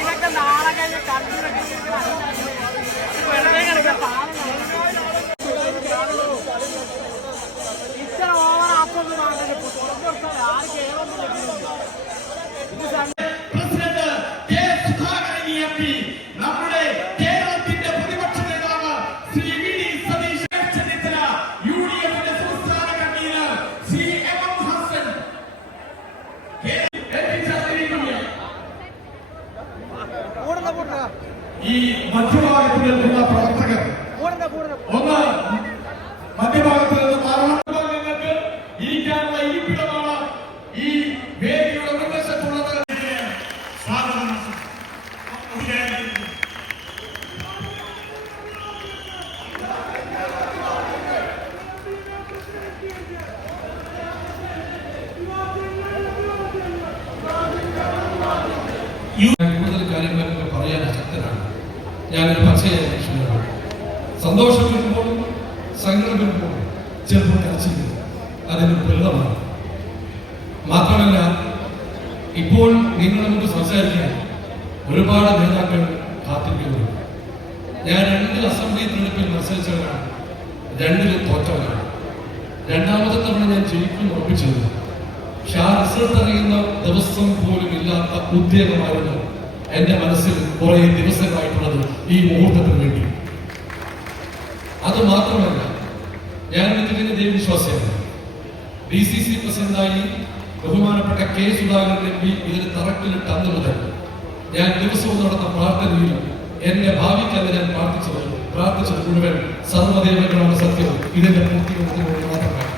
ഇതൊക്കെ നാളെ കഴിഞ്ഞ് കണ്ടു വെറുതെ കിടക്കുക ഇത്ര ഓവർ ആക്കൊന്നും വേണ്ടത് ആര് കേരളത്തിൽ നമ്മുടെ കേരളത്തിന്റെ പ്രതിപക്ഷ നേതാവ് ശ്രീ വി ഡി സതീശൻ, ചെന്നിത്തല യുഡിഎഫിന്റെ സംസ്ഥാന convener Shri M M Hassan, ഈ മധ്യഭാഗത്ത് നിൽക്കുന്ന പ്രവർത്തകർ ഒന്ന് മധ്യഭാഗത്ത് നിന്ന് മാറണം. നിങ്ങൾക്ക് ഇരിക്കാനുള്ള ഇരിപ്പിടമാണ് ഈ വേദിയുടെ നിർദ്ദേശത്തുള്ളത്. കൂടുതൽ കാര്യങ്ങളൊക്കെ പറയാൻ ശക്തനാണ്. ഞാനൊരു പച്ചയായ മനുഷ്യനാണ്. സന്തോഷം വരുമ്പോഴും സങ്കടം വരുമ്പോഴും ചിലപ്പോൾ കരച്ചില്ല. അതിന് വെള്ളമാണ്. മാത്രമല്ല, ഇപ്പോൾ നിങ്ങൾ നമുക്ക് സംസാരിക്കാൻ ഒരുപാട് നേതാക്കൾ കാത്തിരിക്കുന്നു. ഞാൻ 2 അസംബ്ലി തെരഞ്ഞെടുപ്പിൽ മത്സരിച്ചവരാണ്, 2 തോറ്റവരാണ്. രണ്ടാമത്തെ തവണ ഞാൻ ജയിക്കും ഉറപ്പിച്ചിരുന്നു. പക്ഷെ ആ റിസൾട്ട് അറിയുന്ന ദിവസം പോലും ഇല്ലാത്ത ഉദ്വേഗമായിരുന്നു എന്റെ മനസ്സിൽ കുറെ ദിവസങ്ങളായിട്ടുള്ളത് ഈ മുഹൂർത്തത്തിന് വേണ്ടി. അത് മാത്രമല്ല, ഞാൻ ഇതിന്റെ ദൈവവിശ്വാസിയാണ്. DCC പ്രസിഡന്റായി ബഹുമാനപ്പെട്ട കെ സുധാകരൻ MP ഇതിന് തറക്കിലിട്ട് അന്ന് മുതൽ ഞാൻ ദിവസവും നടന്ന പ്രാർത്ഥനയിൽ എന്റെ ഭാവിക്കല്ല ഞാൻ പ്രാർത്ഥിച്ചത് മുഴുവൻ സർവ്വദേവങ്ങളാണ് സത്യവും. ഇതിന്റെ പൂർത്തീകരണത്തിന് വേണ്ടി മാത്രമാണ്.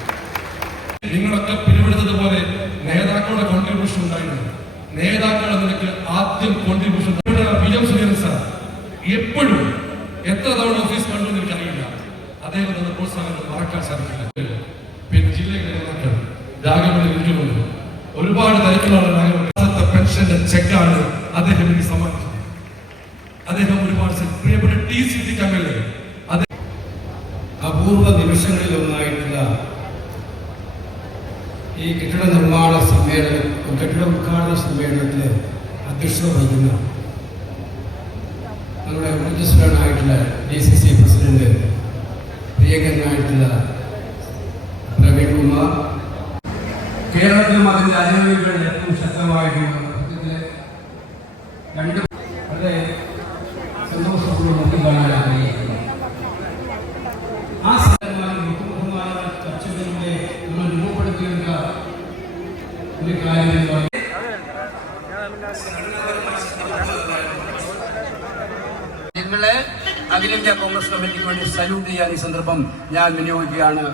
നിങ്ങളൊക്കെ പിരിവെടുത്തതുപോലെ നേതാക്കളുടെ കോൺട്രിബ്യൂഷൻ ഉണ്ടായിരുന്നു. നേതാക്കളുടെ നിനക്ക് ആദ്യം കോൺട്രിബ്യൂഷൻ സാർ എപ്പോഴും എത്ര തവണ ഓഫീസ് കണ്ടു എന്ന് എനിക്കറിയില്ല. അദ്ദേഹം തന്ന പ്രോത്സാഹനം മറക്കാൻ സാധിക്കില്ല. പിന്നെ ജില്ലയിലെ നേതാക്കൾ രാഗമണി ഇരിക്കുന്നുണ്ട്. ഒരുപാട് തരത്തിലുള്ള പെൻഷന്റെ ചെക്കാണ് അദ്ദേഹം എനിക്ക് സമ്മാനിച്ചത്. അദ്ദേഹം ഒരുപാട് പ്രിയപ്പെട്ട TCC MLA അപൂർവ നിമിഷങ്ങളിലൊന്നായിട്ടുള്ള ഈ കെട്ടിട നിർമ്മാണ സമ്മേളനം, കെട്ടിട ഉദ്ഘാടന സമ്മേളനത്തിൽ അധ്യക്ഷത വഹിക്കുന്ന നമ്മുടെ ഊർജ്ജസ്വലനായിട്ടുള്ള DCC പ്രസിഡന്റ് പ്രിയങ്കരനായിട്ടുള്ള പ്രവീൺ കുമാർ, കേരളത്തിലും അതിൻ്റെ അനുഭവികൾ ഏറ്റവും ശക്തമായിട്ടുള്ള രണ്ട് വളരെ സന്തോഷപൂർവ്വം നോക്കി കാണാൻ ആഗ്രഹിക്കുന്നു. ആ മുഖ്യമായ ചർച്ചകളിലൂടെ നമ്മൾ രൂപപ്പെടുത്തിയെടുത്ത ഒരു കാര്യം നിങ്ങളെ അഖിലേന്ത്യാ കോൺഗ്രസ് കമ്മിറ്റിക്ക് വേണ്ടി സല്യൂട്ട് ചെയ്യാൻ ഈ സന്ദർഭം ഞാൻ വിനിയോഗിക്കുകയാണ്.